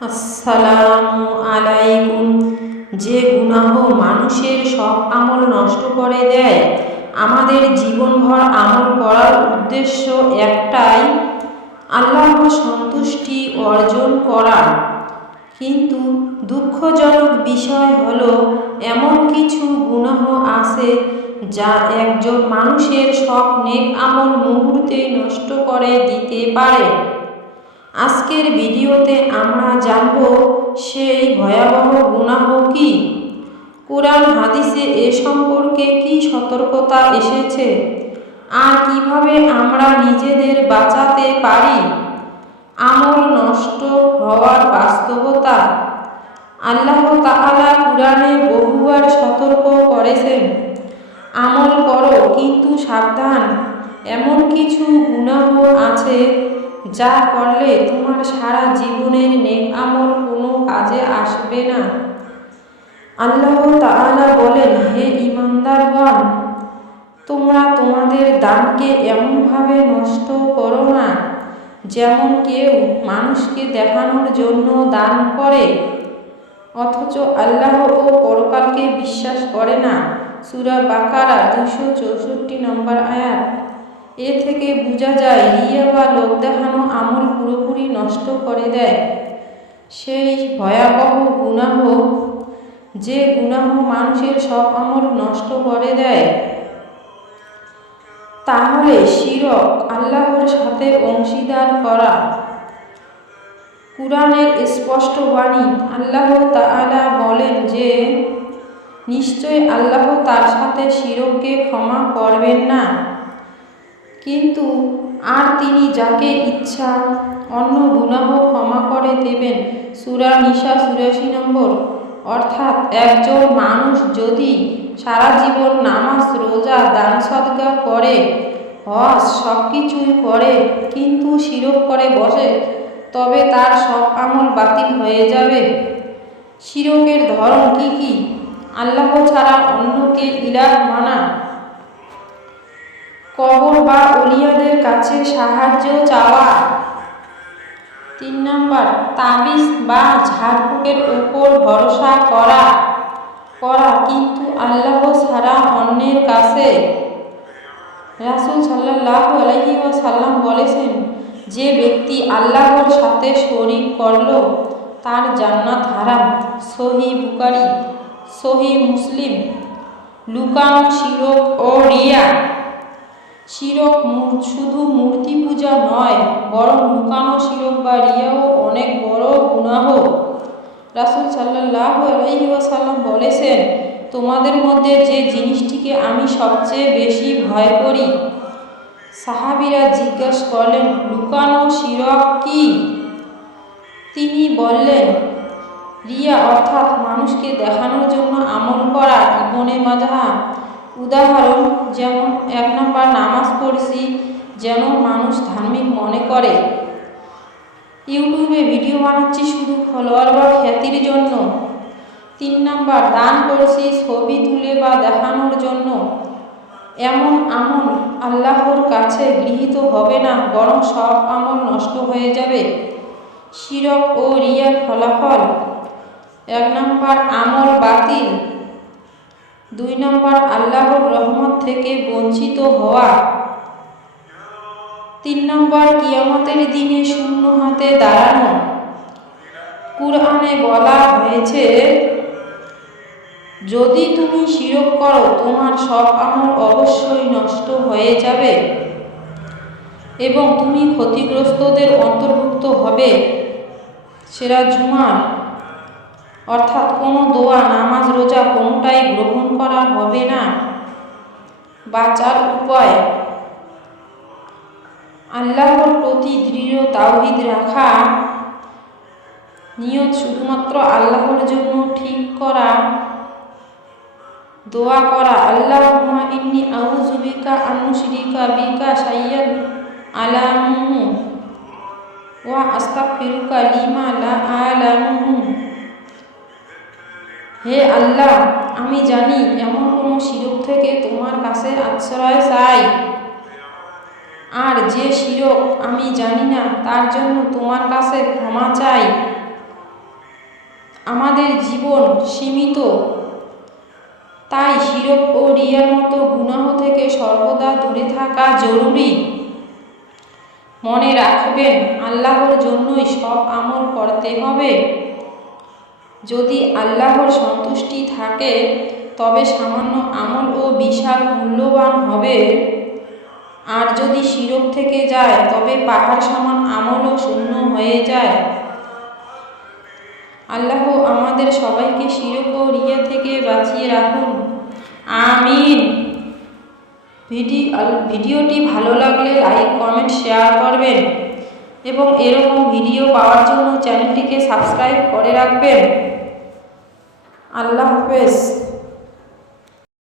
আসসালামু আলাইকুম। যে গুনাহ মানুষের সব আমল নষ্ট করে দেয়, আমাদের জীবনভর আমল করার উদ্দেশ্য একটাই, আল্লাহর সন্তুষ্টি অর্জন করা। কিন্তু দুঃখজনক বিষয় হল, এমন কিছু গুনাহ আছে যা একজন মানুষের সব নেক আমল মুহূর্তেই নষ্ট করে দিতে পারে। আজকের ভিডিওতে আমরা জানব সেই ভয়াবহ গুনাহ কি? কোরআন হাদিসে এ সম্পর্কে কি সতর্কতা এসেছে? আর কীভাবে আমরা নিজেদের বাঁচাতে পারি? আমল নষ্ট হওয়ার বাস্তবতা? আল্লাহ তাআলা কোরআনে বহুবার সতর্ক করেছেন। আমল করো, কিন্তু সাবধান। এমন কিছু গুনাহ আছে যা করলে তোমার সারা জীবনের নেক আমল কোনো কাজে আসবে না। আল্লাহ তাআলা বলেন, হে ইমানদার ইমানদারগণ তোমরা তোমাদের দানকে এমনভাবে নষ্ট করো না, যেমন কেউ মানুষকে দেখানোর জন্য দান করে, অথচ আল্লাহ ও পরকালকে বিশ্বাস করে না। সুরা বাকারা দুশো চৌষট্টি নম্বর আয়াত। এ থেকে বোঝা যায়, রিয়া বা লোক দেখানো আমল পুরোপুরি নষ্ট করে দেয়। সেই ভয়াবহ গুনাহ, যে গুনাহ মানুষের সব আমল নষ্ট করে দেয়। তাহলে শিরক আল্লাহর সাথে অংশীদার করা। কুরআনের স্পষ্ট বাণী, আল্লাহ তাআলা বলেন যে, নিশ্চয় আল্লাহ তার সাথে শিরককে ক্ষমা করবেন না। কিন্তু আর তিনি যাকে ইচ্ছা, অন্য গুনাহ ক্ষমা করে দেবেন। সুরা নিশা চুরাশি নম্বর। অর্থাৎ একজন মানুষ যদি সারা জীবন নামাজ, রোজা, দান সদকা করে, হজ সব কিছুই করে, কিন্তু শিরক করে বসে, তবে তার সব আমল বাতিল হয়ে যাবে। শিরকের ধরন কি কি? আল্লাহ ছাড়া অন্যকে ইলাহ মানা কবর বা অলিয়াদের কাছে সাহায্য চাওয়া। তিন নম্বর, তাবিজ বা ঝাড়ফুঁকের উপর ভরসা করা। করা কিন্তু আল্লাহ ছাড়া অন্যের কাছে। রাসুল সাল্লাহ আলহি সাল্লাম বলেছেন, যে ব্যক্তি আল্লাহর সাথে শরিক করল, তার জান্নাত হারাম। সহি বুকারি সহি মুসলিম। লুকান শিরক ও রিয়া। শিরক শুধু মূর্তি পূজা নয়, বরং লুকানো শিরক বা রিয়াও অনেক বড় গুনাহ। রাসুল সাল্লাহ আলহিসাল্লাম বলেছেন, তোমাদের মধ্যে যে জিনিসটিকে আমি সবচেয়ে বেশি ভয় করি, সাহাবিরা জিজ্ঞাসা করলেন, লুকানো শিরক কি? তিনি বললেন, রিয়া অর্থাৎ মানুষকে দেখানোর জন্য আমল করা ইবনে মাজাহা উদাহরণ, যেমন এক নম্বর নামাজ পড়ছি যেন মানুষ ধার্মিক মনে করে। ইউটিউবে ভিডিও বানাচ্ছি শুধু ফলোয়ার বা খ্যাতির জন্য। তিন নাম্বার, দান করছি ছবি তুলে বা দেখানোর জন্য। এমন আমল আল্লাহর কাছে গৃহীত হবে না, বরং সব আমল নষ্ট হয়ে যাবে। শিরক ও রিয়ার ফলাফল। এক নম্বর, আমল বাতিল। দুই নম্বর আল্লাহর রহমত থেকে বঞ্চিত হওয়া। তিন নম্বর কিয়ামতের দিনে শূন্য হাতে দাঁড়ানো। কুরআনে বলা হয়েছে, যদি তুমি শিরক করো, তোমার সব আমল অবশ্যই নষ্ট হয়ে যাবে এবং তুমি ক্ষতিগ্রস্তদের অন্তর্ভুক্ত হবে। সেরা জুমার অর্থাৎ কোনো দোয়া, নামাজ, রোজা কোনোটাই গ্রহণ করা হবে না। বাঁচার উপায়। আল্লাহর প্রতি দৃঢ় তাওহিদ রাখা নিয়ত শুধুমাত্র আল্লাহর জন্য ঠিক করা। দোয়া করা আল্লাহ ইন্নি আউজুবিকা আনুশরিকা বিকা সাইয়াদ আলামুহু ওয়া আস্তাগফিরুকা লিমা লা আলামুহু হে আল্লাহ, আমি জানি এমন কোনো শিরক থেকে তোমার কাছে আশ্রয় চাই। আর যে শিরক আমি জানি না, তার জন্য তোমার কাছে ক্ষমা চাই। আমাদের জীবন সীমিত। তাই শিরক ও রিয়ার মতো গুনাহ থেকে সর্বদা দূরে থাকা জরুরি। মনে রাখবেন, আল্লাহর জন্যই সব আমল করতে হবে। যদি আল্লাহর সন্তুষ্টি থাকে, তবে সামান্য আমল ও বিশাল মূল্যবান হবে। আর যদি শিরক থেকে যায়, তবে পাহাড় সমান আমলও শূন্য হয়ে যায়। আল্লাহ আমাদের সবাইকে শিরক ও রিয়া থেকে বাঁচিয়ে রাখুন। আমিন। ভিডি ভিডিওটি ভালো লাগলে লাইক, কমেন্ট, শেয়ার করবেন। এবং এরকম ভিডিও পাওয়ার জন্য চ্যানেলটিকে সাবস্ক্রাইব করে রাখবেন। আল্লাহ হাফেজ।